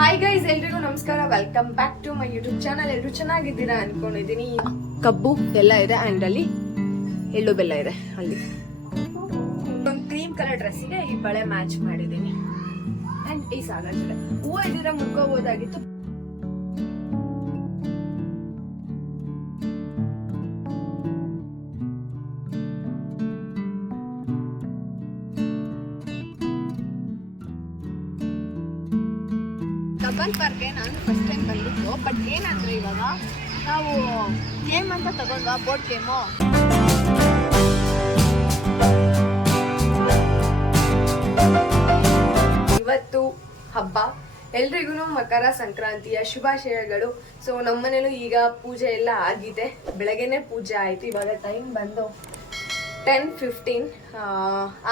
Hi guys ಎಲ್ರಿಗೂ ನಮಸ್ಕಾರ. Welcome back to my YouTube channel ಎಲ್ಲರೂ ಚೆನ್ನಾಗಿದ್ದೀರಾ ಅನ್ಕೊಂಡಿದ್ದೀನಿ. ಕಬ್ಬು ಎಲ್ಲ ಇದೆ ಅಂಡ್ ಅಲ್ಲಿ ಎಳ್ಳು ಬೆಲ್ಲ ಇದೆ ಅಲ್ಲಿ. ಒಂದು ಕ್ರೀಮ್ ಕಲರ್ ಡ್ರೆಸ್ಸಿಗೆ ಈ ಬಳೆ ಮ್ಯಾಚ್ ಮಾಡಿದ್ದೀನಿ. ಅಂಡ್ ಈ ಜೊತೆ. ಹೂವು ಇದ್ದೀರಾ ಮುಡ್ಕೋಬಹುದಾಗಿತ್ತು ಕಬ್ಬನ್ ಪಾರ್ಕ್ಗೆ ನಾನು ಫಸ್ಟ್ ಟೈಮ್ ಬಂದಿದ್ದು. ಬಟ್ ಏನಂದ್ರೆ ಇವಾಗ ನಾವು ಗೇಮ್ ಅಂತ ತಗೊಂಡ್ವಾ ಬೋರ್ಡ್ ಗೇಮು ಇವತ್ತು ಹಬ್ಬ. ಎಲ್ರಿಗೂ ಮಕರ ಸಂಕ್ರಾಂತಿಯ ಶುಭಾಶಯಗಳು. ಸೊ ನಮ್ಮನೇಲೂ ಈಗ ಪೂಜೆ ಎಲ್ಲ ಆಗಿದೆ. ಬೆಳಗ್ಗೆನೆ ಪೂಜೆ ಆಯ್ತು. ಇವಾಗ ಟೈಮ್ ಬಂದು ಟೆನ್ ಫಿಫ್ಟೀನ್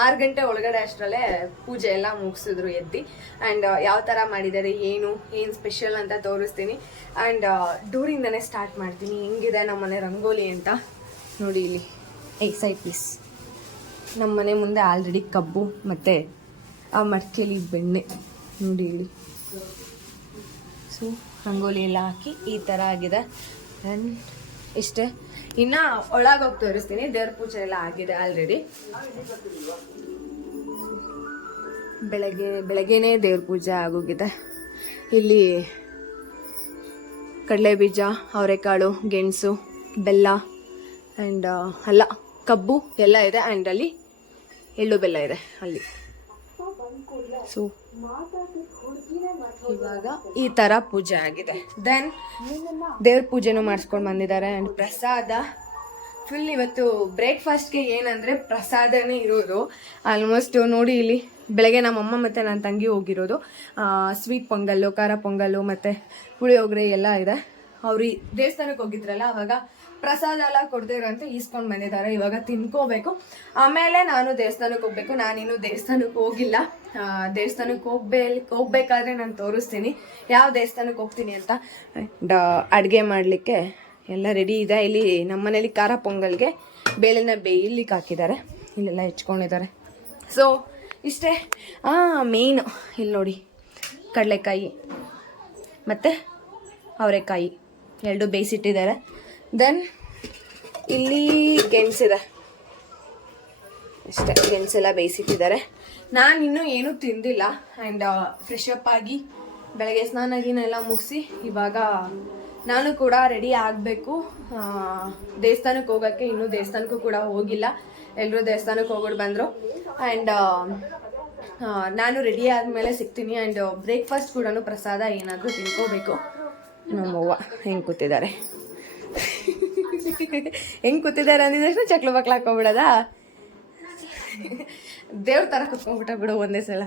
ಆರು ಗಂಟೆ ಒಳಗಡೆ ಅಷ್ಟರಲ್ಲೇ ಪೂಜೆ ಎಲ್ಲ ಮುಗಿಸಿದ್ರು ಎದ್ದು. ಆ್ಯಂಡ್ ಯಾವ ಥರ ಮಾಡಿದ್ದಾರೆ, ಏನು ಏನು ಸ್ಪೆಷಲ್ ಅಂತ ತೋರಿಸ್ತೀನಿ. ಆ್ಯಂಡ್ ಡೂರಿಂದನೇ ಸ್ಟಾರ್ಟ್ ಮಾಡ್ತೀನಿ. ಹೆಂಗಿದೆ ನಮ್ಮ ಮನೆ ರಂಗೋಲಿ ಅಂತ ನೋಡಿ ಇಲ್ಲಿ. ಎಕ್ಸೈಟ್ ಪೀಸ್ ನಮ್ಮ ಮನೆ ಮುಂದೆ ಆಲ್ರೆಡಿ ಕಬ್ಬು ಮತ್ತು, ಆ ಮಡಿಕೆಲಿ ಬೆಣ್ಣೆ ನೋಡಿ ಇಲ್ಲಿ. ಸೊ ರಂಗೋಲಿ ಎಲ್ಲ ಹಾಕಿ ಈ ಥರ ಆಗಿದೆ. ಆ್ಯಂಡ್ ಇಷ್ಟೇ ಇನ್ನು ಒಳಗೆ ಹೋಗಿ ತೋರಿಸ್ತೀನಿ. ದೇವ್ರ ಪೂಜೆ ಎಲ್ಲ ಆಗಿದೆ ಆಲ್ರೆಡಿ ಬೆಳಗ್ಗೆ, ಬೆಳಗ್ಗೆನೇ ದೇವ್ರ ಪೂಜೆ ಆಗೋಗಿದೆ. ಇಲ್ಲಿ ಕಡಲೆ ಬೀಜ ಅವರೆಕಾಳು, ಗೆಣಸು, ಬೆಲ್ಲ ಆ್ಯಂಡ್ ಅಲ್ಲ, ಕಬ್ಬು ಎಲ್ಲ ಇದೆ ಆ್ಯಂಡ್ ಅಲ್ಲಿ ಎಳ್ಳು ಬೆಲ್ಲ ಇದೆ, ಅಲ್ಲಿ. ಸೊ ಇವಾಗ ಈ ತರ ಪೂಜೆ ಆಗಿದೆ. ದೆನ್ ದೇವ್ರ ಪೂಜೆನೂ ಮಾಡಿಸ್ಕೊಂಡು ಬಂದಿದ್ದಾರೆ ಅಂಡ್ ಪ್ರಸಾದ. ಫುಲ್ ಇವತ್ತು ಬ್ರೇಕ್ಫಾಸ್ಟ್ಗೆ ಏನಂದ್ರೆ ಪ್ರಸಾದನೇ ಇರೋದು. ಆಲ್ಮೋಸ್ಟ್ ನೋಡಿ ಇಲ್ಲಿ ಬೆಳಗ್ಗೆ ನಮ್ಮಮ್ಮ ಮತ್ತು ನನ್ನ ತಂಗಿ ಹೋಗಿರೋದು. ಸ್ವೀಟ್ ಪೊಂಗಲ್ಲು, ಖಾರ ಪೊಂಗಲ್ಲು ಮತ್ತು ಪುಳಿಯೋಗರೆ ಎಲ್ಲ ಇದೆ. ಅವ್ರು ದೇವಸ್ಥಾನಕ್ಕೆ ಹೋಗಿದ್ರಲ್ಲ, ಅವಾಗ ಪ್ರಸಾದ ಎಲ್ಲ ಕೊಡ್ತೀರಂತ ಈಸ್ಕೊಂಡು ಬಂದಿದ್ದಾರೆ, ಇವಾಗ ತಿನ್ಕೋಬೇಕು. ಆಮೇಲೆ ನಾನು ದೇವಸ್ಥಾನಕ್ಕೆ ಹೋಗ್ಬೇಕು. ನಾನಿನ್ನು ದೇವಸ್ಥಾನಕ್ಕೆ ಹೋಗಿಲ್ಲ. ದೇವಸ್ಥಾನಕ್ಕೆ ಹೋಗ್ಬೇ ಹೋಗ್ಬೇಕಾದ್ರೆ ನಾನು ತೋರಿಸ್ತೀನಿ. ಯಾವ ದೇವಸ್ಥಾನಕ್ಕೆ ಹೋಗ್ತೀನಿ ಅಂತ. ಅಡುಗೆ ಮಾಡಲಿಕ್ಕೆ ಎಲ್ಲ ರೆಡಿ ಇದೆ. ಇಲ್ಲಿ ನಮ್ಮನೇಲಿ ಖಾರ ಪೊಂಗಲ್ಗೆ ಬೇಳೆನ ಬೇಯಲಿಕ್ಕೆ ಹಾಕಿದ್ದಾರೆ. ಇಲ್ಲೆಲ್ಲ ಹೆಚ್ಕೊಂಡಿದ್ದಾರೆ. ಸೊ ಇಷ್ಟೇ. ಮೇಯ್ನು ಇಲ್ಲಿ ನೋಡಿ. ಕಡಲೆಕಾಯಿ ಮತ್ತು ಅವರೆಕಾಯಿ. ಎರಡು ಬೇಯಿಸಿಟ್ಟಿದ್ದಾರೆ. ದೆನ್ ಇಲ್ಲಿ ಗೆಣಸಿದೆ ಇಷ್ಟೇ ಗೆಣಸೆಲ್ಲ ಬೇಯಿಸಿಟ್ಟಿದ್ದಾರೆ. ನಾನು ಇನ್ನೂ ಏನೂ ತಿಂದಿಲ್ಲ. ಆ್ಯಂಡ್ ಫ್ರೆಶ್ ಅಪ್ ಆಗಿ ಬೆಳಗ್ಗೆ ಸ್ನಾನ ಗೀನ ಎಲ್ಲ ಮುಗಿಸಿ ಇವಾಗ ನಾನು ಕೂಡ ರೆಡಿ ಆಗಬೇಕು. ದೇವಸ್ಥಾನಕ್ಕೆ ಹೋಗೋಕ್ಕೆ ಇನ್ನೂ ದೇವಸ್ಥಾನಕ್ಕೂ ಕೂಡ ಹೋಗಿಲ್ಲ. ಎಲ್ಲರೂ ದೇವಸ್ಥಾನಕ್ಕೆ ಹೋಗೋರು ಬಂದರು. ಆ್ಯಂಡ್ ನಾನು ರೆಡಿ ಆದಮೇಲೆ ಸಿಗ್ತೀನಿ. ಆ್ಯಂಡ್ ಬ್ರೇಕ್ಫಾಸ್ಟ್ ಕೂಡ ಪ್ರಸಾದ ಏನಾದರೂ ತಿನ್ಕೋಬೇಕು. ನಮ್ಮವ್ವ ಹೆಂಗೆ ಕೂತಿದ್ದಾರೆ. ಹೆಂಗೆ ಕೂತಿದ್ದಾರೆ ಅಂದಿದ ತಕ್ಷಣ ಚಕ್ಲು ಬಕ್ಲು ಹಾಕೊಂಬಿಡೋದಾ? ದೇವ್ರ ಥರ ಕುತ್ಕೊಂಡ್ಬಿಟ್ಟ ಬಿಡು ಒಂದೇ ಸಲ.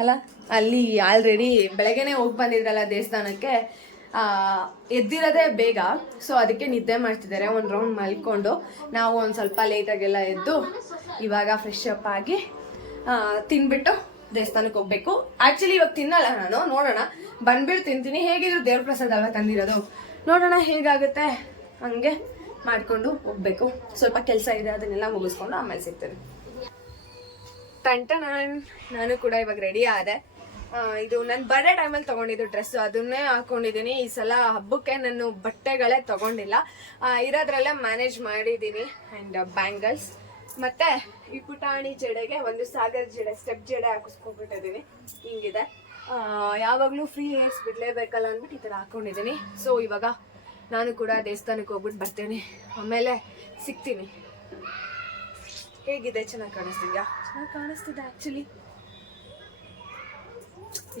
ಅಲ್ಲ, ಅಲ್ಲಿ ಆಲ್ರೆಡಿ ಬೆಳಗ್ಗೆನೆ ಹೋಗಿ ಬಂದಿದ್ರಲ್ಲ ದೇವಸ್ಥಾನಕ್ಕೆ ಎದ್ದಿರೋದೇ ಬೇಗ. ಸೊ ಅದಕ್ಕೆ ನಿದ್ದೆ ಮಾಡ್ತಿದ್ದಾರೆ. ಒಂದು ರೌಂಡ್ ಮಲ್ಕೊಂಡು ನಾವು ಒಂದು ಸ್ವಲ್ಪ ಲೇಟಾಗೆಲ್ಲ ಎದ್ದು ಇವಾಗ ಫ್ರೆಶ್ ಅಪ್ ಆಗಿ ತಿನ್ಬಿಟ್ಟು ದೇವಸ್ಥಾನಕ್ಕೆ ಹೋಗ್ಬೇಕು. ಆಕ್ಚುಲಿ ಇವಾಗ ತಿನ್ನಲ್ಲ ನಾನು. ನೋಡೋಣ. ಬಂದ್ಬಿಟ್ಟು ತಿಂತೀನಿ. ಹೇಗಿದ್ರು ದೇವ್ರ ಪ್ರಸಾದ ಅಲ್ಲ ತಂದಿರೋದು? ನೋಡೋಣ ಹೇಗಾಗುತ್ತೆ. ಹಂಗೆ ಮಾಡ್ಕೊಂಡು ಹೋಗ್ಬೇಕು. ಸ್ವಲ್ಪ ಕೆಲಸ ಇದೆ, ಅದನ್ನೆಲ್ಲ ಮುಗಿಸ್ಕೊಂಡು ಆಮೇಲೆ ಸಿಗ್ತೇನೆ. ಟಂಟ ನಾನು ಕೂಡ ಇವಾಗ ರೆಡಿ ಆದೆ. ಇದು ನಾನು ಬರ್ಡೇ ಟೈಮಲ್ಲಿ ತೊಗೊಂಡಿದ್ದು ಡ್ರೆಸ್ಸು ಅದನ್ನೇ ಹಾಕೊಂಡಿದ್ದೀನಿ ಈ ಸಲ ಹಬ್ಬಕ್ಕೆ ನಾನು ಬಟ್ಟೆಗಳೇ ತೊಗೊಂಡಿಲ್ಲ. ಇರೋದ್ರಲ್ಲೇ ಮ್ಯಾನೇಜ್ ಮಾಡಿದ್ದೀನಿ ಆ್ಯಂಡ್ ಬ್ಯಾಂಗಲ್ಸ್ ಮತ್ತೆ ಈ ಪುಟಾಣಿ ಜಡೆಗೆ ಒಂದು ಸಾಗರ್ ಜಡೆ ಸ್ಟೆಪ್ ಜಡೆ ಹಾಕಿಸ್ಕೊಂಡ್ಬಿಟ್ಟಿದ್ದೀನಿ ಹಿಂಗಿದೆ. ಯಾವಾಗಲೂ ಫ್ರೀ ಹೇರ್ಸ್ ಬಿಡಲೇಬೇಕಲ್ಲ ಅಂದ್ಬಿಟ್ಟು ಈ ಥರ ಹಾಕೊಂಡಿದ್ದೀನಿ. ಸೊ ಇವಾಗ ನಾನು ಕೂಡ ದೇವಸ್ಥಾನಕ್ಕೆ ಹೋಗ್ಬಿಟ್ಟು ಬರ್ತೇನೆ. ಆಮೇಲೆ ಸಿಗ್ತೀನಿ. ಹೇಗಿದೆ? ಚೆನ್ನಾಗಿ ಕಾಣಿಸ್ತಿದ್ಯಾ? ಚೆನ್ನಾಗಿ ಕಾಣಿಸ್ತಿದೆ ಆ್ಯಕ್ಚುಲಿ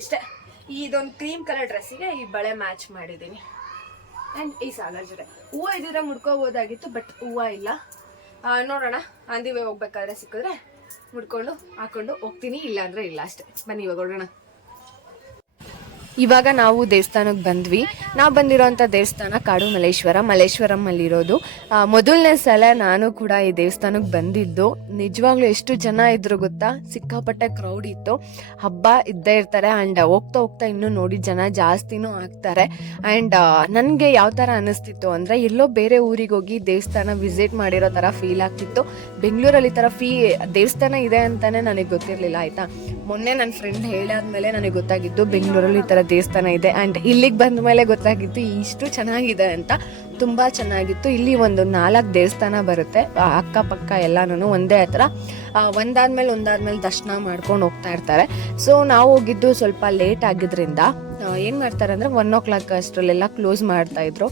ಇಷ್ಟೇ. ಇದೊಂದು ಕ್ರೀಮ್ ಕಲರ್ ಡ್ರೆಸ್ಸಿಗೆ ಈ ಬಳೆ ಮ್ಯಾಚ್ ಮಾಡಿದ್ದೀನಿ. ಆ್ಯಂಡ್ ಈ ಸಾಗರ್ ಜೊತೆ. ಹೂವು ಇದ್ರೆ ಮುಡ್ಕೋಬೋದಾಗಿತ್ತು ಬಟ್ ಹೂವು ಇಲ್ಲ. ನೋಡೋಣ. ಅಂದಿವೆ ಹೋಗ್ಬೇಕಾದ್ರೆ ಸಿಕ್ಕಿದ್ರೆ ಮುಡ್ಕೊಂಡು, ಹಾಕೊಂಡು ಹೋಗ್ತೀನಿ. ಇಲ್ಲ ಅಂದ್ರೆ ಇಲ್ಲ ಅಷ್ಟೇ. ಬನ್ನಿ, ಇವಾಗ ಹೊರಡೋಣ ಇವಾಗ ನಾವು ದೇವಸ್ಥಾನಕ್ಕೆ ಬಂದ್ವಿ. ನಾವು ಬಂದಿರೋಂಥ ದೇವಸ್ಥಾನ ಕಾಡು ಮಲ್ಲೇಶ್ವರ. ಮಲ್ಲೇಶ್ವರಮ್ಮಲ್ಲಿರೋದು ಮೊದಲನೇ ಸಲ ನಾನು ಕೂಡ ಈ ದೇವಸ್ಥಾನಕ್ಕೆ ಬಂದಿದ್ದು. ನಿಜವಾಗ್ಲೂ ಎಷ್ಟು ಜನ ಇದ್ರು ಗೊತ್ತಾ? ಸಿಕ್ಕಾಪಟ್ಟೆ ಕ್ರೌಡ್ ಇತ್ತು. ಹಬ್ಬ ಇದ್ದೇ ಇರ್ತಾರೆ. ಆ್ಯಂಡ್ ಹೋಗ್ತಾ ಹೋಗ್ತಾ ಇನ್ನೂ ನೋಡಿ ಜನ ಜಾಸ್ತಿನೂ ಆಗ್ತಾರೆ. ಆ್ಯಂಡ್ ನನಗೆ ಯಾವ ಥರ ಅನ್ನಿಸ್ತಿತ್ತು ಅಂದರೆ ಎಲ್ಲೋ ಬೇರೆ ಊರಿಗೆ ಹೋಗಿ ದೇವಸ್ಥಾನ ವಿಸಿಟ್ ಮಾಡಿರೋ ಥರ ಫೀಲ್ ಆಗ್ತಿತ್ತು. ಬೆಂಗಳೂರಲ್ಲಿ ಈ ಥರ ಫೀ ದೇವಸ್ಥಾನ ಇದೆ ಅಂತಲೇ ನನಗೆ ಗೊತ್ತಿರಲಿಲ್ಲ, ಆಯಿತಾ? ಮೊನ್ನೆ ನನ್ನ ಫ್ರೆಂಡ್ ಹೇಳಾದ್ಮೇಲೆ ನನಗೆ ಗೊತ್ತಾಗಿದ್ದು ಬೆಂಗಳೂರಲ್ಲಿ ಈ ಥರ ದೇವಸ್ಥಾನ ಇದೆ. ಆ್ಯಂಡ್ ಇಲ್ಲಿಗೆ ಬಂದ ಮೇಲೆ ಗೊತ್ತಾಗಿತ್ತು ಇಷ್ಟು ಚೆನ್ನಾಗಿದೆ ಅಂತ. ತುಂಬ ಚೆನ್ನಾಗಿತ್ತು. ಇಲ್ಲಿ ಒಂದು ನಾಲ್ಕು ದೇವಸ್ಥಾನ ಬರುತ್ತೆ. ಅಕ್ಕಪಕ್ಕ ಎಲ್ಲಾನು ಒಂದೇ ಹತ್ರ. ಒಂದಾದ್ಮೇಲೆ ಒಂದಾದ್ಮೇಲೆ ದರ್ಶನ ಮಾಡ್ಕೊಂಡು ಹೋಗ್ತಾ ಇರ್ತಾರೆ. ಸೊ ನಾವು ಹೋಗಿದ್ದು ಸ್ವಲ್ಪ ಲೇಟ್ ಆಗಿದ್ರಿಂದ ಏನು ಮಾಡ್ತಾರೆ ಅಂದರೆ ಒನ್ ಓ ಕ್ಲಾಕ್ ಅಷ್ಟರಲ್ಲೆಲ್ಲ ಕ್ಲೋಸ್ ಮಾಡ್ತಾ ಇದ್ರು.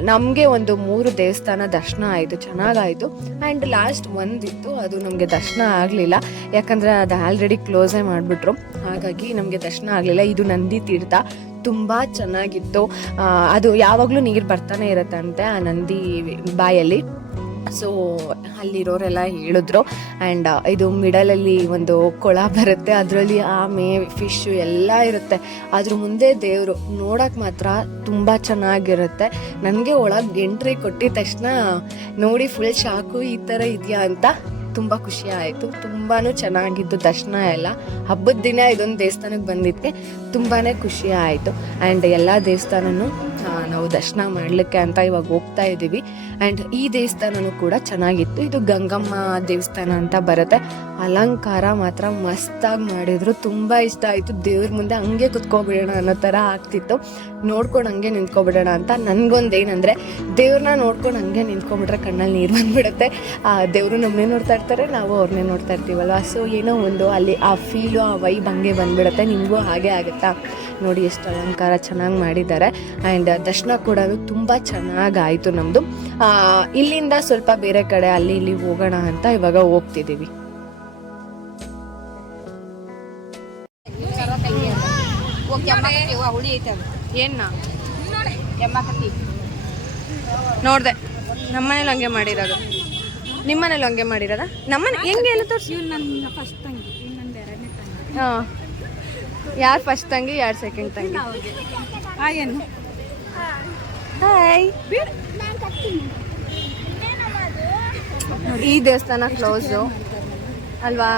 ನಮಗೆ ಒಂದು ಮೂರು ದೇವಸ್ಥಾನ ದರ್ಶನ ಆಯಿತು, ಚೆನ್ನಾಗಾಯಿತು. ಆ್ಯಂಡ್ ಲಾಸ್ಟ್ ಒಂದಿತ್ತು ಅದು ನಮಗೆ ದರ್ಶನ ಆಗಲಿಲ್ಲ. ಯಾಕಂದರೆ ಅದು ಆಲ್ರೆಡಿ ಕ್ಲೋಸೇ ಮಾಡಿಬಿಟ್ರು. ಹಾಗಾಗಿ ನಮಗೆ ದರ್ಶನ ಆಗಲಿಲ್ಲ. ಇದು ನಂದಿ ತೀರ್ಥ, ತುಂಬ ಚೆನ್ನಾಗಿತ್ತು. ಅದು ಯಾವಾಗಲೂ ನೀರು ಬರ್ತಾನೆ ಇರುತ್ತಂತೆ ಆ ನಂದಿ ಬಾಯಲ್ಲಿ. ಸೊ ಅಲ್ಲಿರೋರೆಲ್ಲ ಹೇಳಿದ್ರು. ಆ್ಯಂಡ್ ಇದು ಮಿಡಲಲ್ಲಿ ಒಂದು ಕೊಳ ಬರುತ್ತೆ. ಅದರಲ್ಲಿ ಆಮೆ ಫಿಶು ಎಲ್ಲ ಇರುತ್ತೆ. ಅದ್ರ ಮುಂದೆ ದೇವರು ನೋಡೋಕೆ ಮಾತ್ರ ತುಂಬ ಚೆನ್ನಾಗಿರುತ್ತೆ. ನನಗೆ ಒಳಗೆ ಎಂಟ್ರಿ ಕೊಟ್ಟಿದ ತಕ್ಷಣ ನೋಡಿ ಫುಲ್ ಶಾಕು ಈ ಥರ ಇದೆಯಾ ಅಂತ ತುಂಬ ಖುಷಿ ಆಯಿತು. ತುಂಬಾ ಚೆನ್ನಾಗಿದ್ದು ದರ್ಶನ ಎಲ್ಲ. ಹಬ್ಬದ ದಿನ ಇದೊಂದು ದೇವಸ್ಥಾನಕ್ಕೆ ಬಂದಿದ್ದಕ್ಕೆ ತುಂಬಾ ಖುಷಿ ಆಯಿತು. ಆ್ಯಂಡ್ ಎಲ್ಲ ದೇವಸ್ಥಾನನೂ ನಾವು ದರ್ಶನ ಮಾಡಲಿಕ್ಕೆ ಅಂತ ಇವಾಗ ಹೋಗ್ತಾ ಇದ್ದೀವಿ. ಆ್ಯಂಡ್ ಈ ದೇವಸ್ಥಾನನೂ ಕೂಡ ಚೆನ್ನಾಗಿತ್ತು. ಇದು ಗಂಗಮ್ಮ ದೇವಸ್ಥಾನ ಅಂತ ಬರುತ್ತೆ. ಅಲಂಕಾರ ಮಾತ್ರ ಮಸ್ತಾಗಿ ಮಾಡಿದ್ರು. ತುಂಬ ಇಷ್ಟ ಆಯಿತು. ದೇವ್ರ ಮುಂದೆ ಹಂಗೆ ಕುತ್ಕೊಬಿಡೋಣ ಅನ್ನೋ ಥರ ಆಗ್ತಿತ್ತು. ನೋಡ್ಕೊಂಡು ಹಂಗೆ ನಿಂತ್ಕೊಬಿಡೋಣ ಅಂತ ನನಗೊಂದು ಏನಂದರೆ ದೇವ್ರನ್ನ ನೋಡ್ಕೊಂಡು ಹಂಗೆ ನಿಂತ್ಕೊಂಡ್ಬಿಟ್ರೆ ಕಣ್ಣಲ್ಲಿ ನೀರು ಬಂದ್ಬಿಡುತ್ತೆ. ಆ, ದೇವರು ನಮ್ಮನ್ನೇ ನೋಡ್ತಾ ಇರ್ತಾರೆ, ನಾವು ಅವ್ರನ್ನೇ ನೋಡ್ತಾ ಇರ್ತೀವಲ್ವ? ಸೊ ಏನೋ ಒಂದು ಅಲ್ಲಿ ಆ ಫೀಲು ಆ ವೈಬ್ ಹಂಗೆ ಬಂದ್ಬಿಡುತ್ತೆ. ನಿಮಗೂ ಹಾಗೆ ಆಗುತ್ತಾ? ನೋಡಿ ಎಷ್ಟು ಅಲಂಕಾರ ಚೆನ್ನಾಗಿ ಮಾಡಿದ್ದಾರೆ. ಆ್ಯಂಡ್ ದರ್ಶನ ಕೂಡ ತುಂಬ ಚೆನ್ನಾಗಾಯಿತು ನಮ್ಮದು ಇಲ್ಲಿಂದ ಸ್ವಲ್ಪ ಬೇರೆ ಕಡೆ ಅಲ್ಲಿ ಇಲ್ಲಿ ಹೋಗೋಣ ಅಂತ ಇವಾಗ ಹೋಗ್ತಿದ್ದೀವಿ. ನೋಡ್ದೆ. ನಮ್ಮನೇಲಿ ಹಂಗೆ ಮಾಡಿರೋದು. ನಿಮ್ಮನೇಲಿ ಹಂಗೆ ಮಾಡಿರೋದ? ನಮ್ಮನೆ ಹೆಂಗೆ ಎಲ್ಲ ತೋರಿಸಿ ನನ್ನ ಫಸ್ಟ್ ತಂಗಿ. ಇನ್ನೊಂದು ಎರಡನೇ ತಂಗಿ. ಹಾಂ. ಯಾರು ಫಸ್ಟ್ ತಂಗಿ ಯಾರು ಸೆಕೆಂಡ್ ತಂಗಿ? ಹಾಗೇನು ಹಾಯ್ ಈ ದೇವಸ್ಥಾನ ಕ್ಲೋಸು ಅಲ್ವಾ?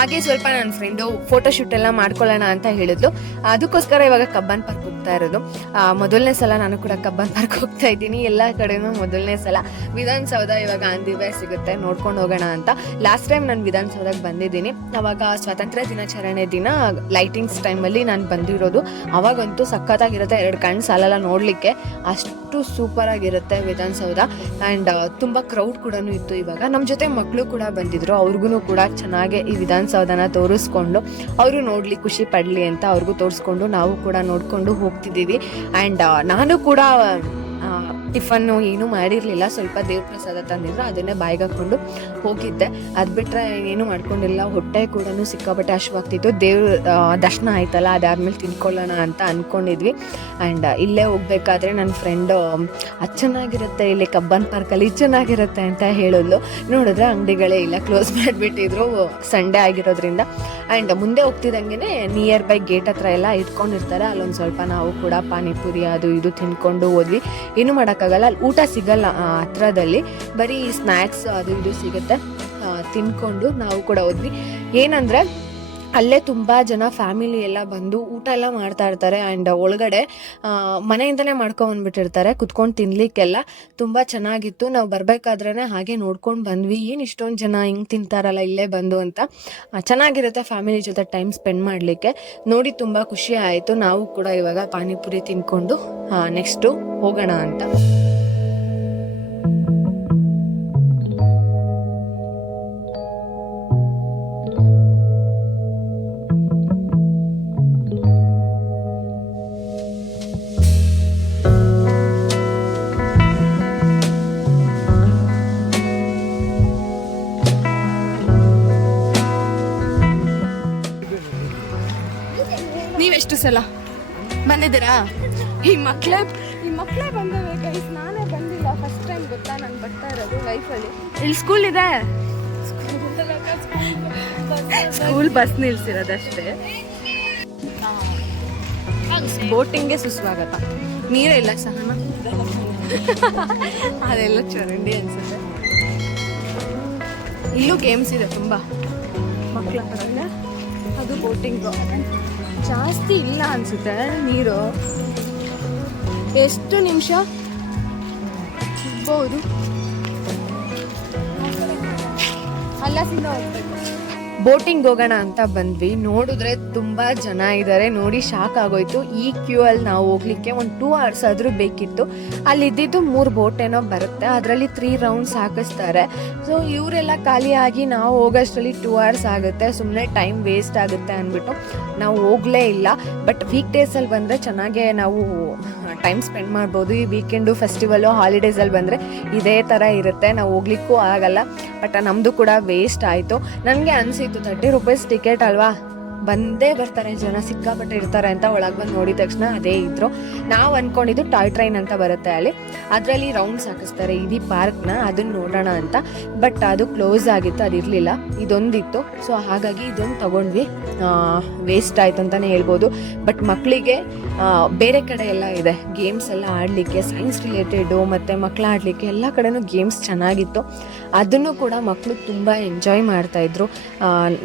ಹಾಗೆ ಸ್ವಲ್ಪ ನನ್ನ ಫ್ರೆಂಡು ಫೋಟೋಶೂಟ್ ಎಲ್ಲ ಮಾಡ್ಕೊಳ್ಳೋಣ ಅಂತ ಹೇಳಿದ್ಲು. ಅದಕ್ಕೋಸ್ಕರ ಇವಾಗ ಕಬ್ಬನ್ ಪಾರ್ಕ್ ಹೋಗ್ತಾ ಇರೋದು. ಮೊದಲನೇ ಸಲ ನಾನು ಕೂಡ ಕಬ್ಬನ್ ಪಾರ್ಕ್ ಹೋಗ್ತಾ ಇದ್ದೀನಿ. ಎಲ್ಲ ಕಡೆನೂ ಮೊದಲನೇ ಸಲ. ವಿಧಾನಸೌಧ ಇವಾಗ ಅಂದಿವೆ ಸಿಗುತ್ತೆ. ನೋಡ್ಕೊಂಡು ಹೋಗೋಣ ಅಂತ. ಲಾಸ್ಟ್ ಟೈಮ್ ನಾನು ವಿಧಾನಸೌಧಕ್ಕೆ ಬಂದಿದ್ದೀನಿ. ಅವಾಗ ಸ್ವಾತಂತ್ರ್ಯ ದಿನಾಚರಣೆ ದಿನ ಲೈಟಿಂಗ್ಸ್ ಟೈಮಲ್ಲಿ ನಾನು ಬಂದಿರೋದು. ಅವಾಗಂತೂ ಸಖತ್ತಾಗಿರುತ್ತೆ. ಎರಡು ಕಣ್ಣು ಸಾಲಲ್ಲ ನೋಡಲಿಕ್ಕೆ. ಅಷ್ಟು ಸೂಪರ್ ಆಗಿರುತ್ತೆ ವಿಧಾನಸೌಧ. ಆ್ಯಂಡ್ ತುಂಬ ಕ್ರೌಡ್ ಕೂಡ ಇತ್ತು ಇವಾಗ. ನಮ್ಮ ಜೊತೆ ಮಕ್ಕಳು ಕೂಡ ಬಂದಿದ್ರು. ಅವ್ರಿಗೂ ಕೂಡ ಚೆನ್ನಾಗಿ ಈ ವಿಧಾನಸೌಧನ ತೋರಿಸ್ಕೊಂಡು. ಅವರು ನೋಡಲಿ, ಖುಷಿ ಪಡಲಿ ಅಂತ ಅವ್ರಿಗೂ ತೋರಿಸ್ಕೊಂಡು ನಾವು ಕೂಡ ನೋಡಿಕೊಂಡು ನೋಡ್ಕೊಂಡು ಹೋಗ್ತಿದ್ದೀವಿ ಆ್ಯಂಡ್ ನಾನು ಕೂಡ ಟಿಫನ್ನು ಏನೂ ಮಾಡಿರಲಿಲ್ಲ. ಸ್ವಲ್ಪ ದೇವ್ರ ಪ್ರಸಾದ ತಂದಿದ್ರು, ಅದನ್ನೇ ಬಾಯಿಗೆ ಹಾಕ್ಕೊಂಡು ಹೋಗಿದ್ದೆ. ಅದು ಬಿಟ್ಟರೆ ಏನೂ ಮಾಡ್ಕೊಂಡಿಲ್ಲ. ಹೊಟ್ಟೆ ಕೂಡ ಸಿಕ್ಕಾಪಟ್ಟೆ ಹಶ್ವಾಗ್ತಿತ್ತು ದೇವ್ರ ದರ್ಶನ ಆಯ್ತಲ್ಲ, ಅದಾದ್ಮೇಲೆ ತಿನ್ಕೊಳ್ಳೋಣ ಅಂತ ಅಂದ್ಕೊಂಡಿದ್ವಿ ಆ್ಯಂಡ್ ಇಲ್ಲೇ ಹೋಗ್ಬೇಕಾದ್ರೆ ನನ್ನ ಫ್ರೆಂಡು ಅದು ಚೆನ್ನಾಗಿರುತ್ತೆ ಇಲ್ಲಿ ಕಬ್ಬನ್ ಪಾರ್ಕಲ್ಲಿ, ಇದು ಚೆನ್ನಾಗಿರುತ್ತೆ ಅಂತ ಹೇಳಿದ್ಲು. ನೋಡಿದ್ರೆ ಅಂಗಡಿಗಳೇ ಇಲ್ಲ, ಕ್ಲೋಸ್ ಮಾಡಿಬಿಟ್ಟಿದ್ರು. ಸಂಡೇ ಆಗಿರೋದ್ರಿಂದ. ಆ್ಯಂಡ್ ಮುಂದೆ ಹೋಗ್ತಿದ್ದಂಗೆ ನಿಯರ್ ಬೈ ಗೇಟ್ ಹತ್ರ ಎಲ್ಲ ಇಟ್ಕೊಂಡಿರ್ತಾರೆ. ಅಲ್ಲೊಂದು ಸ್ವಲ್ಪ ನಾವು ಕೂಡ ಪಾನಿಪುರಿ ಅದು ಇದು ತಿನ್ಕೊಂಡು ಹೋದ್ವಿ. ಏನು ಮಾಡೋಕ್ಕಾಗಲ್ಲ ಅಲ್ಲಿ ಊಟ ಸಿಗಲ್ಲ ಹತ್ರದಲ್ಲಿ. ಬರೀ ಸ್ನ್ಯಾಕ್ಸ್ ಅದು ಇದು ಸಿಗುತ್ತೆ. ತಿನ್ಕೊಂಡು ನಾವು ಕೂಡ ಹೋದ್ವಿ ಏನಂದರೆ ಅಲ್ಲೇ ತುಂಬ ಜನ ಫ್ಯಾಮಿಲಿ ಎಲ್ಲ ಬಂದು ಊಟ ಎಲ್ಲ ಮಾಡ್ತಾ ಇರ್ತಾರೆ ಆ್ಯಂಡ್ ಒಳಗಡೆ ಮನೆಯಿಂದಲೇ ಮಾಡ್ಕೊಂಬಂದ್ಬಿಟ್ಟಿರ್ತಾರೆ ಕುತ್ಕೊಂಡು ತಿನ್ಲಿಕ್ಕೆಲ್ಲ ತುಂಬ ಚೆನ್ನಾಗಿತ್ತು. ನಾವು ಬರಬೇಕಾದ್ರೇ ಹಾಗೆ ನೋಡ್ಕೊಂಡು ಬಂದ್ವಿ. ಏನು ಇಷ್ಟೊಂದು ಜನ ಹಿಂಗೆ ತಿಂತಾರಲ್ಲ, ಇಲ್ಲೇ ಬಂದು ಅಂತ. ಚೆನ್ನಾಗಿರುತ್ತೆ ಫ್ಯಾಮಿಲಿ ಜೊತೆ ಟೈಮ್ ಸ್ಪೆಂಡ್ ಮಾಡಲಿಕ್ಕೆ. ನೋಡಿ ತುಂಬ ಖುಷಿ ಆಯಿತು. ನಾವು ಕೂಡ ಇವಾಗ ಪಾನಿಪುರಿ ತಿನ್ಕೊಂಡು ನೆಕ್ಸ್ಟು ಹೋಗೋಣ ಅಂತ. ಬಂದಿದ್ದೀರಾ? ಈ ಮಕ್ಕಳೇ ಈ ಮಕ್ಕಳೇ ಬಂದವೆ ಗೈಸ್ ನಾನೇ ಬಂದಿಲ್ಲ. ಫಸ್ಟ್ ಟೈಮ್ ಗೊತ್ತಾ ನಾನು ಬರ್ತಾ ಇರೋದು ಲೈಫಲ್ಲಿ ಇಲ್ಲಿ ಸ್ಕೂಲ್ ಇದೆ? School bus ನಿಲ್ಸಿರೋದಷ್ಟೇ. ಬೋಟಿಂಗ್ಗೆ ಸುಸ್ವಾಗತ. ನೀರೇ ಇಲ್ಲ ಸಹ ಅದೆಲ್ಲ ಚರಂಡಿ ಅನ್ಸುತ್ತೆ. ಇಲ್ಲೂ ಗೇಮ್ಸ್ ಇದೆ ತುಂಬ. ಮಕ್ಕಳ ಅದು ಅದು ಬೋಟಿಂಗು ಜಾಸ್ತಿ ಇಲ್ಲ ಅನ್ಸುತ್ತೆ ನೀರು. ಎಷ್ಟು ನಿಮಿಷ? ಇರ್ಬೋದು ಅಲ್ಲಸಿಂದ ಹೋಗ್ಬೇಕು ಬೋಟಿಂಗ್ ಹೋಗೋಣ ಅಂತ ಬಂದ್ವಿ. ನೋಡಿದ್ರೆ ತುಂಬಾ ಜನ ಇದ್ದಾರೆ ನೋಡಿ ಶಾಕ್ ಆಗೋಯ್ತು. ಈ ಕ್ಯೂ ಅಲ್ಲಿ ನಾವು ಹೋಗ್ಲಿಕ್ಕೆ ಒಂದು ಟೂ ಅವರ್ಸ್ ಆದ್ರೂ ಬೇಕಿತ್ತು. ಅಲ್ಲಿ ಇದ್ದಿದ್ದು ಮೂರು ಬೋಟ್ ಏನೋ ಬರುತ್ತೆ. ಅದರಲ್ಲಿ ತ್ರೀ ರೌಂಡ್ಸ್ ಹಾಕಿಸ್ತಾರೆ. ಸೊ ಇವರೆಲ್ಲ ಖಾಲಿಯಾಗಿ ನಾವು ಹೋಗೋಷ್ಟರಲ್ಲಿ ಟೂ ಅವರ್ಸ್ ಆಗುತ್ತೆ. ಸುಮ್ಮನೆ ಟೈಮ್ ವೇಸ್ಟ್ ಆಗುತ್ತೆ ಅಂದ್ಬಿಟ್ಟು ನಾವು ಹೋಗಲೇ ಇಲ್ಲ. ಬಟ್ ವೀಕ್ ಡೇಸಲ್ಲಿ ಬಂದರೆ ಚೆನ್ನಾಗೇ ನಾವು ಟೈಮ್ ಸ್ಪೆಂಡ್ ಮಾಡ್ಬೋದು. ಈ ವೀಕೆಂಡು ಫೆಸ್ಟಿವಲು ಹಾಲಿಡೇಸಲ್ಲಿ ಬಂದರೆ ಇದೇ ಥರ ಇರುತ್ತೆ. ನಾವು ಹೋಗ್ಲಿಕ್ಕೂ ಆಗಲ್ಲ. ಬಟ್ ನಮ್ಮದು ಕೂಡ ವೇಸ್ಟ್ ಆಯಿತು. ನನಗೆ ಅನಿಸಿತ್ತು ತರ್ಟಿ ರುಪೀಸ್ ಟಿಕೆಟ್ ಅಲ್ವಾ? ಬಂದೇ ಬರ್ತಾರೆ, ಜನ ಸಿಕ್ಕಾಪಟ್ಟೆ ಇರ್ತಾರೆ ಅಂತ ಒಳಗೆ ಬಂದು ನೋಡಿದ ತಕ್ಷಣ ಅದೇ ಇದ್ರು. ನಾವು ಅಂದ್ಕೊಂಡಿದ್ದು ಟಾಯ್ ಟ್ರೈನ್ ಅಂತ ಬರುತ್ತೆ ಅಲ್ಲಿ. ಅದರಲ್ಲಿ ರೌಂಡ್ಸ್ ಹಾಕಿಸ್ತಾರೆ, ಇಡೀ ಪಾರ್ಕ್ನ ಅದನ್ನ ನೋಡೋಣ ಅಂತ. ಬಟ್ ಅದು ಕ್ಲೋಸ್ ಆಗಿತ್ತು, ಅದು ಇರಲಿಲ್ಲ. ಇದೊಂದಿತ್ತು. ಸೊ, ಹಾಗಾಗಿ ಇದೊಂದು ತಗೊಂಡ್ವಿ. ವೇಸ್ಟ್ ಆಯ್ತು ಅಂತಲೇ ಹೇಳ್ಬೋದು. ಬಟ್ ಮಕ್ಕಳಿಗೆ ಬೇರೆ ಕಡೆ ಎಲ್ಲ ಇದೆ. ಗೇಮ್ಸ್ ಎಲ್ಲ ಆಡಲಿಕ್ಕೆ, ಸೈನ್ಸ್ ರಿಲೇಟೆಡು ಮತ್ತು ಮಕ್ಕಳು ಆಡಲಿಕ್ಕೆ ಎಲ್ಲ ಕಡೆನೂ ಗೇಮ್ಸ್ ಚೆನ್ನಾಗಿತ್ತು. ಅದನ್ನು ಕೂಡ ಮಕ್ಕಳು ತುಂಬ ಎಂಜಾಯ್ ಮಾಡ್ತಾಯಿದ್ರು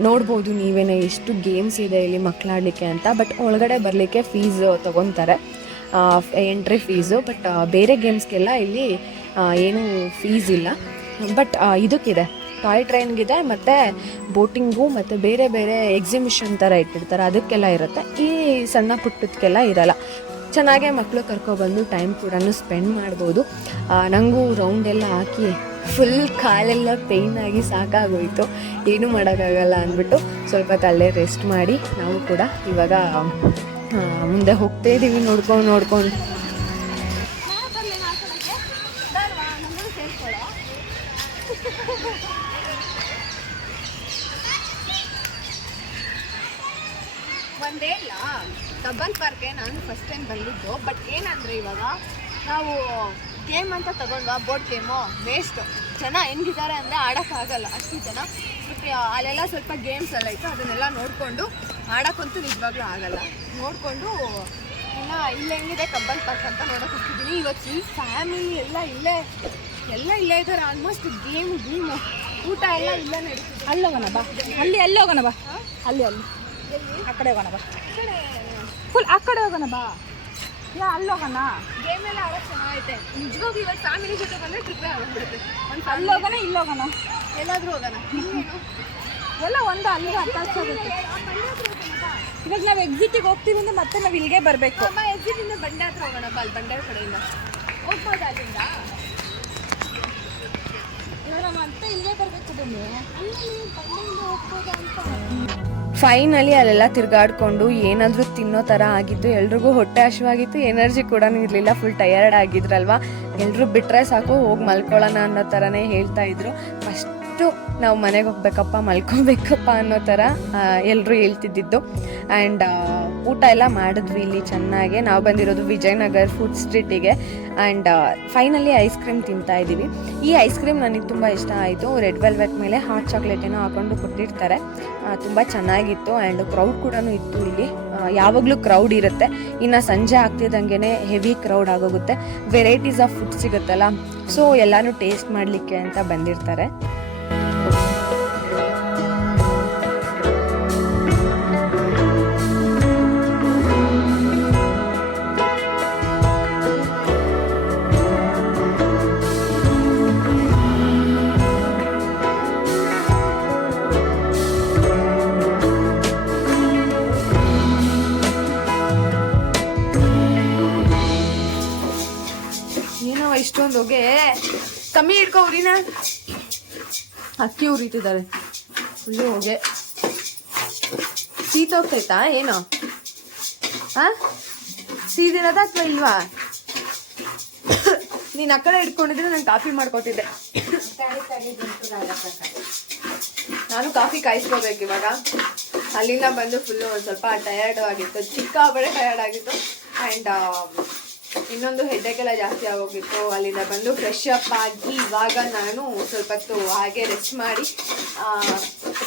ನೋಡ್ಬೋದು ನೀವೇನೋ ಎಷ್ಟು ಗೇಮ್ಸ್ ಇದೆ ಇಲ್ಲಿ ಮಕ್ಕಳಾಡಲಿಕ್ಕೆ ಅಂತ ಬಟ್ ಒಳಗಡೆ ಬರಲಿಕ್ಕೆ ಫೀಸ್ ತೊಗೊತಾರೆ. ಎಂಟ್ರಿ ಫೀಸು ಬಟ್ ಬೇರೆ ಗೇಮ್ಸ್ಗೆಲ್ಲ ಇಲ್ಲಿ ಏನೂ ಫೀಸ್ ಇಲ್ಲ. ಬಟ್ ಇದಕ್ಕಿದೆ. ಟಾಯ್ ಟ್ರೈನ್ಗಿದೆ ಮತ್ತು ಬೋಟಿಂಗು ಮತ್ತು ಬೇರೆ ಬೇರೆ ಎಕ್ಸಿಬಿಷನ್ ಥರ ಇಟ್ಟಿರ್ತಾರೆ. ಅದಕ್ಕೆಲ್ಲ ಇರುತ್ತೆ. ಈ ಸಣ್ಣ ಪುಟ್ಟದಕ್ಕೆಲ್ಲ ಇರಲ್ಲ. ಚೆನ್ನಾಗೇ ಮಕ್ಕಳು ಕರ್ಕೊಬಂದು ಟೈಮ್ ಕೂಡ ಸ್ಪೆಂಡ್ ಮಾಡ್ಬೋದು. ನನಗೂ ರೌಂಡ್ ಎಲ್ಲ ಹಾಕಿ ಫುಲ್ ಕಾಲೆಲ್ಲ ಪೇಯ್ನ್ ಆಗಿ ಸಾಕಾಗೋಯಿತು. ಏನೂ ಮಾಡೋಕ್ಕಾಗಲ್ಲ ಅಂದ್ಬಿಟ್ಟು ಸ್ವಲ್ಪ ತಲೆ ರೆಸ್ಟ್ ಮಾಡಿ ನಾವು ಕೂಡ ಇವಾಗ ಮುಂದೆ ಹೋಗ್ತಾ ಇದ್ದೀವಿ ನೋಡ್ಕೊಂಡು ನೋಡ್ಕೊಂಡು ಒಂದೇ ಇಲ್ಲ. ಕಬ್ಬನ್ ಪಾರ್ಕ್ಗೆ ನಾನು ಫಸ್ಟ್ ಟೈಮ್ ಬಂದಿದ್ದು ಬಟ್ ಏನಂದರೆ ಇವಾಗ ನಾವು ಗೇಮ್ ಅಂತ ತಗೊಂಡ್ವಾ? ಬೋರ್ಡ್ ಗೇಮು ವೇಸ್ಟು ಜನ ಹೆಂಗಿದ್ದಾರೆ ಅಂದರೆ ಆಡೋಕ್ಕಾಗಲ್ಲ. ಅಷ್ಟು ಜನ ಬಟ್ ಅಲ್ಲೆಲ್ಲ ಸ್ವಲ್ಪ ಗೇಮ್ಸ್ ಎಲ್ಲ ಇತ್ತು ಅದನ್ನೆಲ್ಲ ನೋಡಿಕೊಂಡು ಆಡೋಕ್ಕಂತೂ ನಿಜವಾಗ್ಲೂ ಆಗಲ್ಲ. ನೋಡಿಕೊಂಡು ಇನ್ನು ಇಲ್ಲಿ ಹೆಂಗಿದೆ ಕಬ್ಬನ್ ಪಾರ್ಕ್ ಅಂತ ನೋಡೋಕೆ ಹೋಗ್ತಿದ್ದೀನಿ. ಇವತ್ತು ಫುಲ್ ಫ್ಯಾಮಿಲಿ ಎಲ್ಲ ಇಲ್ಲೇ ಎಲ್ಲ ಇಲ್ಲೇ ಇದ್ದಾರೆ. ಆಲ್ಮೋಸ್ಟ್ ಗೇಮ್ ಗೇಮು ಊಟ ಎಲ್ಲ ಇಲ್ಲೇ ನಡೀತಿದೆ. ಅಲ್ಲಿ ಹೋಗೋಣ ಬಾ. ಅಲ್ಲಿ ಅಲ್ಲಿ ಹೋಗೋಣ ಬಾ? ಅಲ್ಲಿ ಅಲ್ಲಿ. ಆ ಕಡೆ ಹೋಗೋಣ ಬಾ. ಫುಲ್ ಆ ಕಡೆ ಹೋಗೋಣ ಬಾ. ಯಾ ಅಲ್ಲಿ ಹೋಗೋಣ? ಗೇಮ್ ಎಲ್ಲ ಆಡೋಕೆ ಚೆನ್ನಾಗೈತೆ. ನಿಜವಾಗ್ಲೂ ಇವತ್ತು ಫ್ಯಾಮಿಲಿ ಜೊತೆ ಬಂದರೆ ಟ್ರಿಪ್ಪೇ ಆಗೋಗ್ಬಿಡುತ್ತೆ ಒಂದು ಅಲ್ಲಿ ಹೋಗೋಣ ಇಲ್ಲಿ ಹೋಗೋಣ? ಎಲ್ಲಾದರೂ ಹೋಗೋಣ. ಎಲ್ಲ ಒಂದು ಅಲ್ಲಿಗೆ ಅಟ್ಯಾಚ್ ಆಗುತ್ತೆ ಇವಾಗ ನಾವು ಎಕ್ಸಿಟಿಗೆ ಹೋಗ್ತೀವಿ ಅಂದರೆ ಮತ್ತೆ ನಾವು ಇಲ್ಲಿಗೆ ಬರಬೇಕು. ಅಮ್ಮ ಎಕ್ಸಿಟಿಂದ ಬಂಡೆ ಹತ್ರ ಹೋಗೋಣ ಬಾ ಅಲ್ಲಿ ಬಂಡೆ ಕಡೆಯಿಂದ. ಹೋಗ್ಬೋದು ಅಲ್ಲಿಂದ? ಇವಾಗ ನಾವು ಅಂತ ಇಲ್ಲಿಗೆ ಬರಬೇಕು ಬನ್ನಿ. ಫೈನಲಿ ಅಲ್ಲೆಲ್ಲ ತಿರ್ಗಾಡ್ಕೊಂಡು ಏನಾದರೂ ತಿನ್ನೋ ಥರ ಆಗಿತ್ತು ಎಲ್ರಿಗೂ ಹೊಟ್ಟೆ ಹಶುವಾಗಿತ್ತು ಎನರ್ಜಿ ಕೂಡ ಇರಲಿಲ್ಲ ಫುಲ್ ಟಯರ್ಡ್ ಆಗಿದ್ರಲ್ವಾ? ಎಲ್ಲರೂ ಬಿಟ್ಟರೆ ಸಾಕು, ಹೋಗಿ ಮಲ್ಕೊಳ್ಳೋಣ ಅನ್ನೋ ಥರನೇ ಹೇಳ್ತಾ ಇದ್ರು. ಫಸ್ಟು ನಾವು ಮನೆಗೆ ಹೋಗ್ಬೇಕಪ್ಪ, ಮಲ್ಕೋಬೇಕಪ್ಪ ಅನ್ನೋ ಥರ ಎಲ್ಲರೂ ಹೇಳ್ತಿದ್ದಿದ್ದು. ಆ್ಯಂಡ್ ಊಟ ಎಲ್ಲ ಮಾಡಿದ್ವಿ ಇಲ್ಲಿ ಚೆನ್ನಾಗೆ. ನಾವು ಬಂದಿರೋದು ವಿಜಯನಗರ್ ಫುಡ್ ಸ್ಟ್ರೀಟಿಗೆ ಆ್ಯಂಡ್ ಫೈನಲಿ ಐಸ್ ಕ್ರೀಮ್ ತಿಂತಾ ಇದ್ದೀವಿ. ಈ ಐಸ್ ಕ್ರೀಮ್ ನನಗೆ ತುಂಬ ಇಷ್ಟ ಆಯಿತು. ರೆಡ್ ವೆಲ್ವೆಟ್ ಮೇಲೆ ಹಾಟ್ ಚಾಕ್ಲೇಟ್ ಏನೋ ಹಾಕೊಂಡು ಕೊಟ್ಟಿರ್ತಾರೆ. ತುಂಬ ಚೆನ್ನಾಗಿತ್ತು. ಆ್ಯಂಡ್ ಕ್ರೌಡ್ ಕೂಡ ಇತ್ತು ಇಲ್ಲಿ. ಯಾವಾಗಲೂ ಕ್ರೌಡ್ ಇರುತ್ತೆ. ಇನ್ನು ಸಂಜೆ ಆಗ್ತಿದ್ದಂಗೆ ಹೆವಿ ಕ್ರೌಡ್ ಆಗೋಗುತ್ತೆ. ವೆರೈಟೀಸ್ ಆಫ್ ಫುಡ್ ಸಿಗುತ್ತಲ್ಲ. ಸೊ ಎಲ್ಲನೂ ಟೇಸ್ಟ್ ಮಾಡಲಿಕ್ಕೆ ಅಂತ ಬಂದಿರ್ತಾರೆ. ಕಮ್ಮಿ ಹಿಡ್ಕೊ ಉರಿನ ಅಕ್ಕಿ ಉರಿತಿದ್ದಾರೆ ಫುಲ್ಲು ಹೊಗೆ. ಸೀತೋಗ್ತೈತಾ ಏನು? ಹಾಂ ಸೀದಿರೋದ ಅಥವಾ ಇಲ್ವಾ? ನೀನು ಆ ಕಡೆ ಇಟ್ಕೊಂಡಿದ್ರೆ ನಾನು ಕಾಫಿ ಮಾಡ್ಕೊತಿದ್ದೆ. ನಾನು ಕಾಫಿ ಕಾಯಿಸ್ಕೋಬೇಕು ಇವಾಗ. ಅಲ್ಲಿಂದ ಬಂದು ಫುಲ್ಲು ಒಂದು ಸ್ವಲ್ಪ ಟಯರ್ಡ್ ಆಗಿತ್ತು. ಚಿಕ್ಕ ಚಿಕ್ಕಾಬಳೆ ಟಯರ್ಡ್ ಆಗಿತ್ತು. ಆ್ಯಂಡ್ ಇನ್ನೊಂದು ಹೆಡ್ಡಕ್ಕೆಲ್ಲ ಜಾಸ್ತಿ ಆಗೋಗಿತ್ತು ಅಲ್ಲಿಂದ ಬಂದು ಫ್ರೆಶ್ ಅಪ್ ಆಗಿ ಇವಾಗ ನಾನು ಸ್ವಲ್ಪ ಹೊತ್ತು ಹಾಗೆ ರೆಸ್ಟ್ ಮಾಡಿ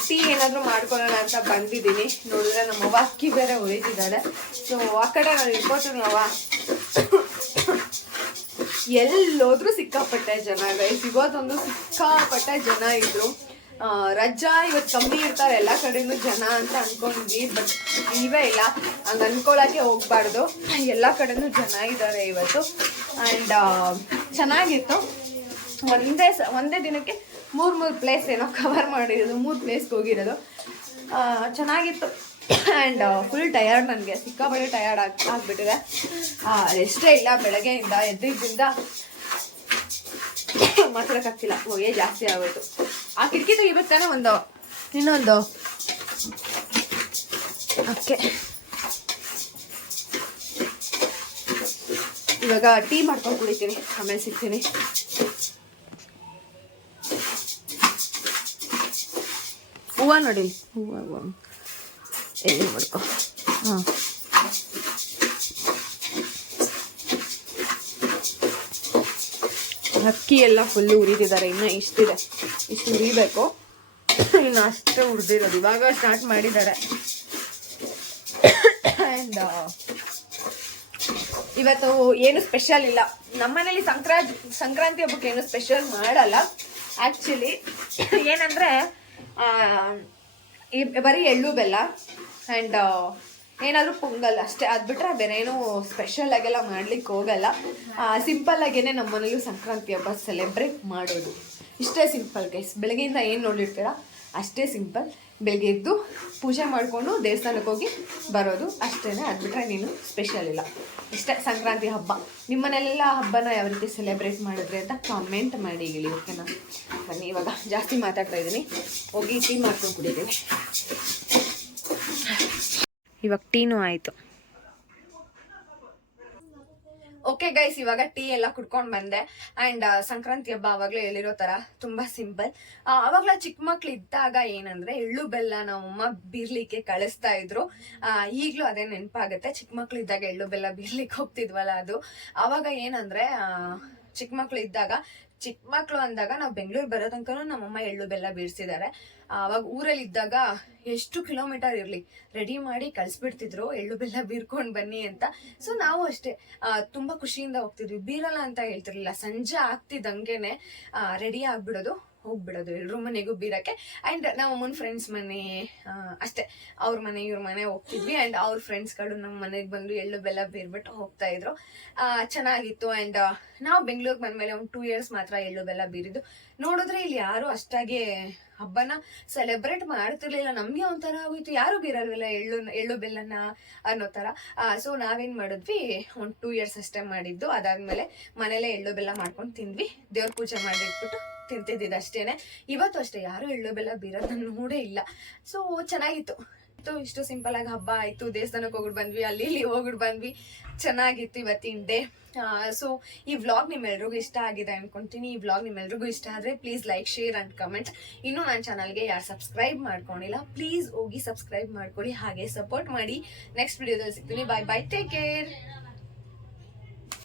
ಟೀ ಏನಾದರೂ ಮಾಡ್ಕೊಳ್ಳೋಣ ಅಂತ ಬಂದಿದ್ದೀನಿ. ನೋಡಿದ್ರೆ ನಮ್ಮವ್ವ ಅಕ್ಕಿ ಬೇರೆ ಉಳಿದಿದ್ದಾಳೆ ಸೊ ಆ ಕಡೆ ನಾನು ಇಟ್ಕೋತೀನಿ ಅವ್ವ ಎಲ್ಲೋದ್ರೂ ಸಿಕ್ಕಾಪಟ್ಟೆ ಜನ ಗೈಸ್ ಇವತ್ತೊಂದು ಸಿಕ್ಕಾಪಟ್ಟೆ ಜನ ಇದ್ರು. ರಜಾ ಇವತ್ತು ಕಮ್ಮಿ ಇರ್ತಾರೆ ಎಲ್ಲ ಕಡೆನು ಜನ ಅಂತ ಅನ್ಕೊಂಡ್ವಿ ಬಟ್ ನೀವೇ ಇಲ್ಲ. ಹಂಗೆ ಅನ್ಕೊಳಕ್ಕೆ ಹೋಗ್ಬಾರ್ದು. ಎಲ್ಲ ಕಡೆನು ಜನ ಇದ್ದಾರೆ ಇವತ್ತು. ಆ್ಯಂಡ್ ಚೆನ್ನಾಗಿತ್ತು. ಒಂದೇ ಒಂದೇ ದಿನಕ್ಕೆ ಮೂರು ಮೂರು ಪ್ಲೇಸ್ ಏನೋ ಕವರ್ ಮಾಡಿರೋದು, ಮೂರು ಪ್ಲೇಸ್ಗೆ ಹೋಗಿರೋದು. ಚೆನ್ನಾಗಿತ್ತು. ಆ್ಯಂಡ್ ಫುಲ್ ಟಯರ್ಡ್ ನನಗೆ. ಸಿಕ್ಕಾಪಟ್ಟೆ ಟಯರ್ಡ್ ಆಗಿ, ಆಗಿಬಿಟ್ಟಿದೆ. ರೆಸ್ಟೇ ಇಲ್ಲ, ಬೆಳಗ್ಗೆಯಿಂದ ಎದ್ದಿದ್ದರಿಂದ ಮಾತಾಡೋಕ್ಕಾಗ್ತಿಲ್ಲ. ಹೊಗೆ ಜಾಸ್ತಿ ಆಗೋಯ್ತು ಆ ಕಿಟಕಿ ತೆಗಿಬೇಕಾನೆ ಒಂದು, ಇನ್ನೊಂದು. ಓಕೆ. ಇವಾಗ ಟೀ ಮಾಡ್ಕೊಂಡು ಕುಡಿತೀನಿ. ಆಮೇಲೆ ಸಿಗ್ತೀನಿ. ಹೂವು ನೋಡಿ. ಹೂವ ಹೂವ. ಎಲ್ಲಿ ಮಾಡ್ಕೊ ಹಾಂ. ಅಕ್ಕಿ ಎಲ್ಲ ಫುಲ್ಲು ಉರಿತಿದ್ದಾರೆ ಇನ್ನು ಇಷ್ಟಿದೆ. ಇಷ್ಟು ಉರಿಬೇಕು. ಇನ್ನು ಅಷ್ಟೇ ಉರಿದಿರೋದು. ಇವಾಗ ಸ್ಟಾರ್ಟ್ ಮಾಡಿದ್ದಾರೆ. ಆ್ಯಂಡ್ ಇವತ್ತು ಏನು ಸ್ಪೆಷಲ್ ಇಲ್ಲ. ನಮ್ಮನೇಲಿ ಸಂಕ್ರಾಂತಿ ಸಂಕ್ರಾಂತಿ ಹಬ್ಬಕ್ಕೆ ಏನು ಸ್ಪೆಷಲ್ ಮಾಡಲ್ಲ. ಆ್ಯಕ್ಚುಲಿ ಏನಂದರೆ ಈ ಬರೀ ಎಳ್ಳು ಬೆಲ್ಲ ಆ್ಯಂಡ್ ಏನಾದರೂ ಪೊಂಗಲ್ ಅಷ್ಟೇ. ಅದು ಬಿಟ್ಟರೆ ಬೇರೆ ಏನು ಸ್ಪೆಷಲ್ ಆಗೆಲ್ಲ ಮಾಡ್ಲಿಕ್ಕೆ ಹೋಗಲ್ಲ. ಸಿಂಪಲ್ ಆಗೇನೆ ನಮ್ಮ ಮನೇಲೂ ಸಂಕ್ರಾಂತಿ ಹಬ್ಬ ಸೆಲೆಬ್ರೇಟ್ ಮಾಡೋದು. ಇಷ್ಟೇ ಸಿಂಪಲ್ ಗೈಸ್ ಬೆಳಗ್ಗೆಯಿಂದ ಏನು ನೋಡಿರ್ತೀರ ಅಷ್ಟೇ ಸಿಂಪಲ್ ಬೆಳಗ್ಗೆ ಎದ್ದು ಪೂಜೆ ಮಾಡಿಕೊಂಡು ದೇವಸ್ಥಾನಕ್ಕೆ ಹೋಗಿ ಬರೋದು. ಅಷ್ಟೇ ಅದು ಬಿಟ್ಟರೆ ನೀನು ಸ್ಪೆಷಲ್ ಇಲ್ಲ. ಇಷ್ಟೇ ಸಂಕ್ರಾಂತಿ ಹಬ್ಬ. ನಿಮ್ಮನೆಲ್ಲ ಹಬ್ಬನ ಯಾವ ರೀತಿ ಸೆಲೆಬ್ರೇಟ್ ಮಾಡಿದ್ರಿ ಅಂತ ಕಾಮೆಂಟ್ ಮಾಡಿ ಹೇಳಿ ಓಕೆನಾ ಬನ್ನಿ, ಇವಾಗ ಜಾಸ್ತಿ ಮಾತಾಡ್ತಾ ಇದ್ದೀನಿ. ಹೋಗಿ ಟೀ ಮಾಡ್ಕೊಂಡು ಕುಡಿತೀನಿ. ಇವಾಗ ಟೀನು ಆಯಿತು. ಓಕೆ ಗೈಸ್ ಇವಾಗ ಟೀ ಎಲ್ಲ ಕುಡ್ಕೊಂಡು ಬಂದೆ. ಅಂಡ್ ಸಂಕ್ರಾಂತಿ ಹಬ್ಬ ಅವಾಗಲೇ ಹೇಳಿರೋ ತರ ತುಂಬಾ ಸಿಂಪಲ್ ಅವಾಗಲ ಚಿಕ್ಕ ಮಕ್ಳು ಇದ್ದಾಗ ಏನಂದ್ರೆ ಎಳ್ಳು, ಬೆಲ್ಲ ನಮ್ಮಮ್ಮ ಬೀರ್ಲಿಕ್ಕೆ ಕಳಿಸ್ತಾ ಇದ್ರು. ಈಗ್ಲೂ ಅದೇ ನೆನಪಾಗುತ್ತೆ. ಚಿಕ್ಕ ಮಕ್ಳು ಇದ್ದಾಗ ಎಳ್ಳು, ಬೆಲ್ಲ ಬೀರ್ಲಿಕ್ಕೆ ಹೋಗ್ತಿದ್ವಲ್ಲ ಅದು. ಅವಾಗ ಏನಂದ್ರೆ ಚಿಕ್ಕ ಮಕ್ಳು ಇದ್ದಾಗ ಚಿಕ್ಕ ಮಕ್ಕಳು ಅಂದಾಗ ನಾವು ಬೆಂಗಳೂರು ಬರೋ ತನಕ ನಮ್ಮಮ್ಮ ಎಳ್ಳು ಬೆಲ್ಲ ಬೀಳ್ಸಿದ್ದಾರೆ ಅವಾಗ ಊರಲ್ಲಿ ಇದ್ದಾಗ ಎಷ್ಟು ಕಿಲೋಮೀಟರ್ ಇರಲಿ, ರೆಡಿ ಮಾಡಿ ಕಳಿಸ್ಬಿಡ್ತಿದ್ರು, ಎಳ್ಳು ಬೆಲ್ಲ ಬೀರ್ಕೊಂಡು ಬನ್ನಿ ಅಂತ. ಸೊ ನಾವು ಅಷ್ಟೇ ತುಂಬ ಖುಷಿಯಿಂದ ಹೋಗ್ತಿದ್ವಿ. ಬೀರಲ್ಲ ಅಂತ ಹೇಳ್ತಿರ್ಲಿಲ್ಲ, ಸಂಜೆ ಆಗ್ತಿದ್ದಂಗೆನೆ ರೆಡಿ ಆಗ್ಬಿಡೋದು. ಹೋಗ್ಬಿಡೋದು ಎಲ್ಲರೂ ಮನೆಗೂ ಬೀರಕ್ಕೆ. ಅಂಡ್ ನಮ್ಮ ಅಮ್ಮನ ಫ್ರೆಂಡ್ಸ್ ಮನೆ ಅಷ್ಟೇ. ಅವ್ರ ಮನೆ, ಇವ್ರ ಮನೆ ಹೋಗ್ತಿದ್ವಿ. ಅಂಡ್ ಅವ್ರ ಫ್ರೆಂಡ್ಸ್ಗಳು ನಮ್ಮ ಮನೆಗೆ ಬಂದು ಎಳ್ಳು, ಬೆಲ್ಲ ಬೀರ್ಬಿಟ್ಟು ಹೋಗ್ತಾ ಇದ್ರು. ಚೆನ್ನಾಗಿತ್ತು. ಅಂಡ್ ನಾವು ಬೆಂಗಳೂರಿಗೆ ಬಂದ್ಮೇಲೆ ಒಂದು ಟೂ ಇಯರ್ಸ್ ಮಾತ್ರ ಎಳ್ಳು, ಬೆಲ್ಲ ಬೀರಿದ್ದು. ನೋಡಿದ್ರೆ ಇಲ್ಲಿ ಯಾರು ಅಷ್ಟಾಗಿ ಹಬ್ಬನ ಸೆಲೆಬ್ರೇಟ್ ಮಾಡ್ತಿರ್ಲಿಲ್ಲ. ನಮಗೆ ಒಂಥರ ಆಗೋಯ್ತು. ಯಾರು ಬೀರಲ್ವಲ್ಲ ಎಳ್ಳು ಎಳ್ಳು, ಬೆಲ್ಲನ ಅನ್ನೋ ತರ ಸೊ ನಾವೇನು ಮಾಡಿದ್ವಿ? ಒಂದು ಟೂ ಇಯರ್ಸ್ ಅಷ್ಟೇ ಮಾಡಿದ್ದು. ಅದಾದಮೇಲೆ ಮನೇಲೆ ಎಳ್ಳು, ಬೆಲ್ಲ ಮಾಡ್ಕೊಂಡು ತಿಂದ್ವಿ. ದೇವ್ರ ಪೂಜೆ ಮಾಡಿಟ್ಬಿಟ್ಟು ತಿಂತಿದ್ದಿದ್ದು ಅಷ್ಟೇನೆ ಇವತ್ತು ಅಷ್ಟೇ, ಯಾರು ಎಳ್ಳು ಬೆಲ್ಲ ಬೀರೋದನ್ನ ನೋಡೇ ಇಲ್ಲ. ಸೊ ಚೆನ್ನಾಗಿತ್ತು. ಇಷ್ಟು ಸಿಂಪಲ್ ಆಗಿ ಹಬ್ಬ ಆಯ್ತು. ದೇವಸ್ಥಾನಕ್ಕೆ ಹೋಗ್ಬಿಟ್ಟು ಬಂದ್ವಿ, ಅಲ್ಲಿ ಇಲ್ಲಿ ಹೋಗ್ಬಿಟ್ಟು ಬಂದ್ವಿ. ಚೆನ್ನಾಗಿತ್ತು ಇವತ್ತಿನ ಡೇ ಸೊ ಈ ವ್ಲಾಗ್ ನಿಮ್ಮೆಲ್ರಿಗೂ ಇಷ್ಟ ಆಗಿದೆ ಅನ್ಕೊಂತೀನಿ. ಈ ವ್ಲಾಗ್ ನಿಮ್ಮೆಲ್ರಿಗೂ ಇಷ್ಟ ಆದರೆ please like share and comment ಇನ್ನೂ ನನ್ನ ಚಾನಲ್ಗೆ ಯಾರು ಸಬ್ಸ್ಕ್ರೈಬ್ ಮಾಡ್ಕೊಂಡಿಲ್ಲ ಪ್ಲೀಸ್ ಹೋಗಿ ಸಬ್ಸ್ಕ್ರೈಬ್ ಮಾಡ್ಕೊಳ್ಳಿ ಹಾಗೆ ಸಪೋರ್ಟ್ ಮಾಡಿ. ನೆಕ್ಸ್ಟ್ ವಿಡಿಯೋದಲ್ಲಿ ಸಿಗ್ತೀನಿ. ಬಾಯ್ ಬಾಯ್ ಟೇಕ್ ಕೇರ್